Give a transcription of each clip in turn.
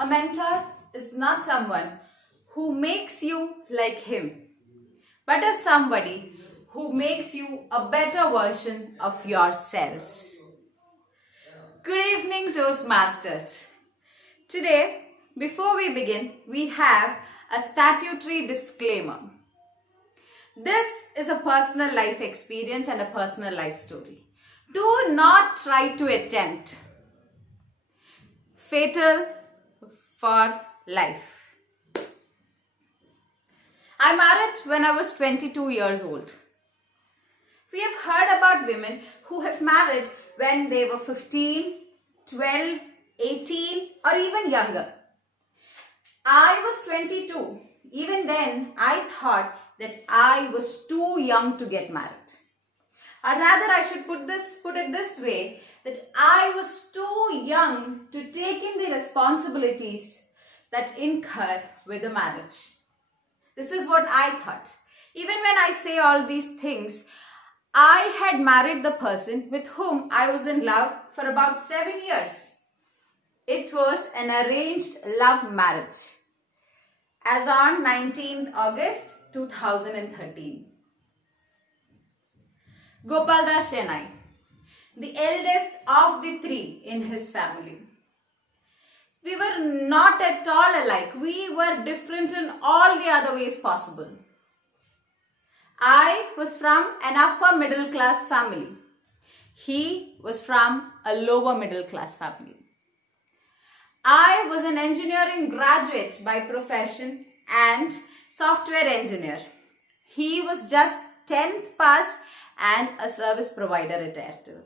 A mentor is not someone who makes you like him, but as somebody who makes you a better version of yourselves. Good evening, Toastmasters. Today, before we begin, we have a statutory disclaimer. This is a personal life experience and a personal life story. Do not try to attempt. Fatal for life. I married when I was 22 years old. We have heard about women who have married when they were 15, 12, 18 or even younger. I was 22. Even then, I thought that I was too young to get married. Or rather, I should put it this way, that I was too young to take in the responsibilities that incur with a marriage. This is what I thought. Even when I say all these things, I had married the person with whom I was in love for about 7 years. It was an arranged love marriage. As on 19th August 2013. Gopaldas Shenoy, the eldest of the three in his family. We were not at all alike. We were different in all the other ways possible. I was from an upper middle class family. He was from a lower middle class family. I was an engineering graduate by profession and software engineer. He was just 10th pass and a service provider at Airtel.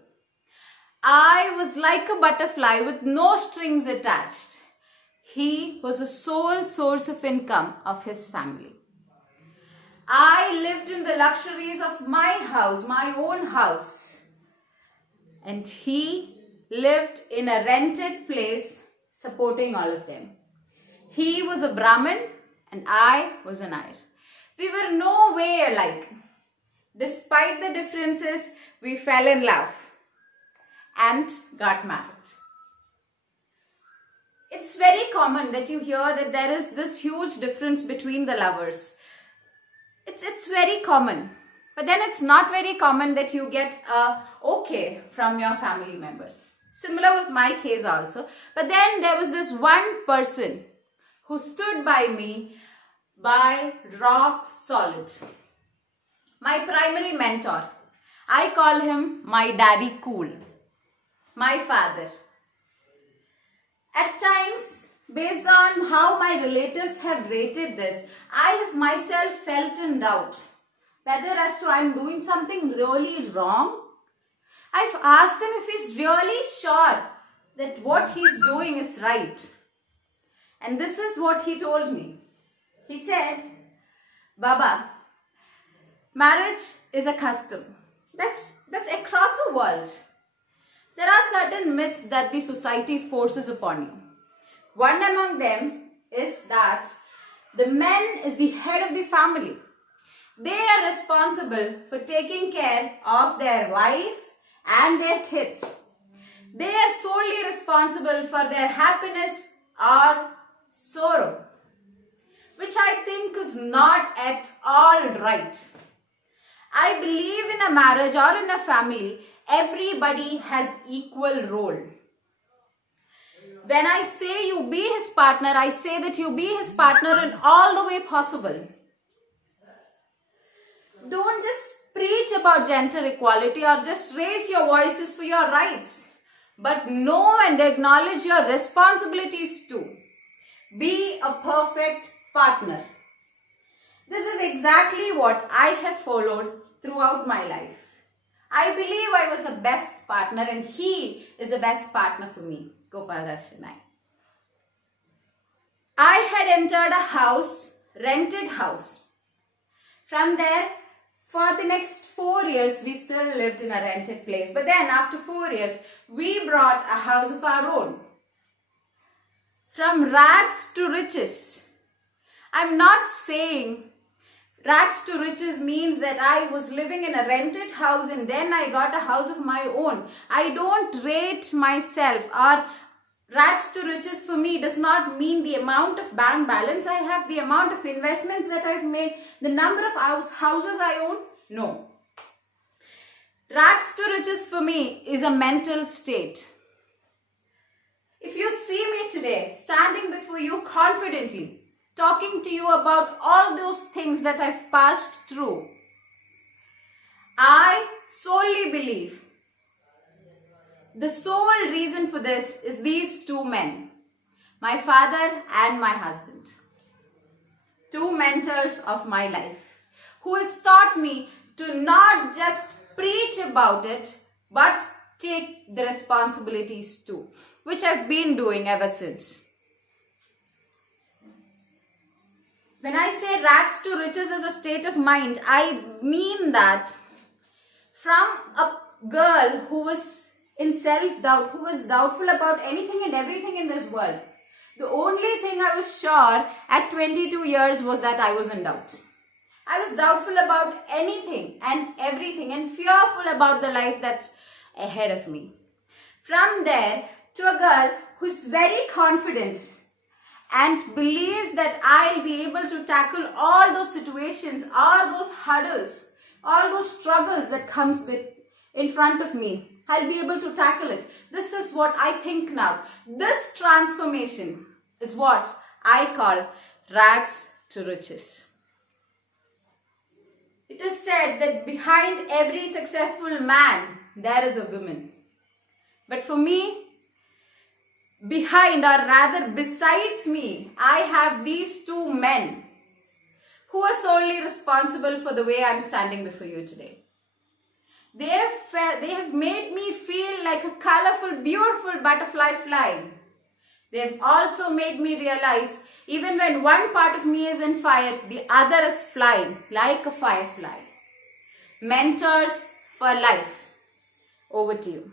I was like a butterfly with no strings attached. He was the sole source of income of his family. I lived in the luxuries of my house, my own house. And he lived in a rented place supporting all of them. He was a Brahmin and I was an Iyer. We were no way alike. Despite the differences, we fell in love and got married. It's very common that you hear that there is this huge difference between the lovers. It's very common. But then it's not very common that you get a okay from your family members. Similar was my case also. But then there was this one person who stood by me by rock solid. My primary mentor. I call him my daddy cool. My father. At times, based on how my relatives have rated this, I have myself felt in doubt whether as to I'm doing something really wrong. I've asked him if he's really sure that what he's doing is right. And this is what he told me. He said, Baba, marriage is a custom. That's across the world. There are certain myths that the society forces upon you. One among them is that the man is the head of the family. They are responsible for taking care of their wife and their kids. They are solely responsible for their happiness or sorrow, which I think is not at all right. I believe in a marriage or in a family, everybody has equal role. When I say you be his partner, I say that you be his partner in all the way possible. Don't just preach about gender equality or just raise your voices for your rights, but know and acknowledge your responsibilities too. Be a perfect partner. This is exactly what I have followed throughout my life. I believe I was the best partner and he is the best partner for me, Gopaldas Shenoy. I had entered a house, rented house. From there, for the next 4 years, we still lived in a rented place. But then after 4 years, we brought a house of our own. From rags to riches. I'm not saying rags to riches means that I was living in a rented house and then I got a house of my own. I don't rate myself or Rags to riches for me does not mean the amount of bank balance I have, the amount of investments that I've made, the number of houses I own. No. Rags to riches for me is a mental state. If you see me today standing before you confidently, talking to you about all those things that I've passed through, I solely believe the sole reason for this is these two men, my father and my husband. Two mentors of my life who has taught me to not just preach about it but take the responsibilities too, which I've been doing ever since. When I say rags to riches as a state of mind, I mean that from a girl who was in self-doubt, who was doubtful about anything and everything in this world, the only thing I was sure at 22 years was that I was in doubt. I was doubtful about anything and everything and fearful about the life that's ahead of me. From there to a girl who's very confident and believes that I'll be able to tackle all those situations, all those hurdles, all those struggles that comes with in front of me. I'll be able to tackle it. This is what I think now. This transformation is what I call rags to riches. It is said that behind every successful man, there is a woman. But for me, behind, or rather besides me, I have these two men who are solely responsible for the way I'm standing before you today. They have made me feel like a colorful, beautiful butterfly flying. They have also made me realize even when one part of me is in fire, the other is flying like a firefly. Mentors for life. Over to you.